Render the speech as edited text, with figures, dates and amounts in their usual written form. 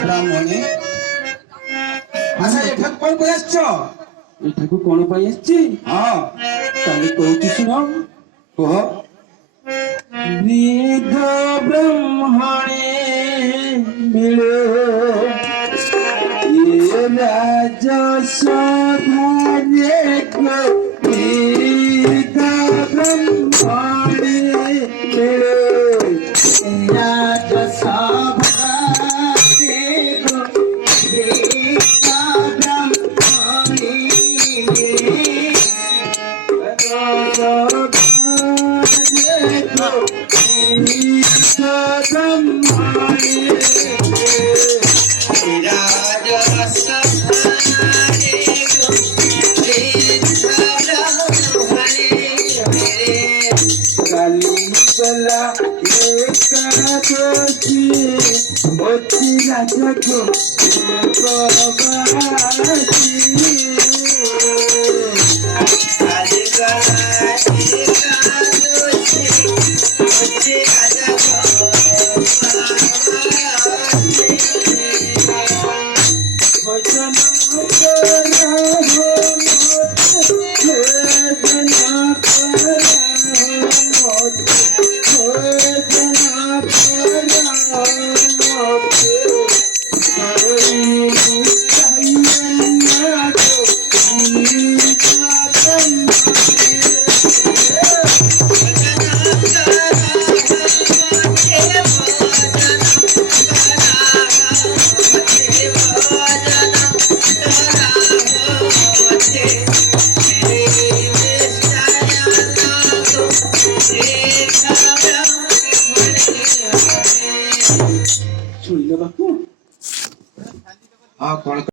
ବ୍ରାହ୍ମଣୀ ଆଚ୍ଛା ଏଠାକୁ କଣ ପାଇଁ ଆସିଛ? ଏଠାକୁ କଣ ପାଇଁ ଆସିଛି? ହଁ ତାହେଲେ କହୁଛି ଶୁଣ। କୁହ। ବୃଦ୍ଧ ବ୍ରାହ୍ମଣେ ମିଳେ ଏ ରାଜସଭାରେ ବୃଦ୍ଧ ବ୍ରାହ୍ମଣେ ମିଳେ ରାଜସଭାରେ ବୃଦ୍ଧ ବ୍ରାହ୍ମଣେ ଶୁଣିଲ ବାପୁ? ହଁ କଣ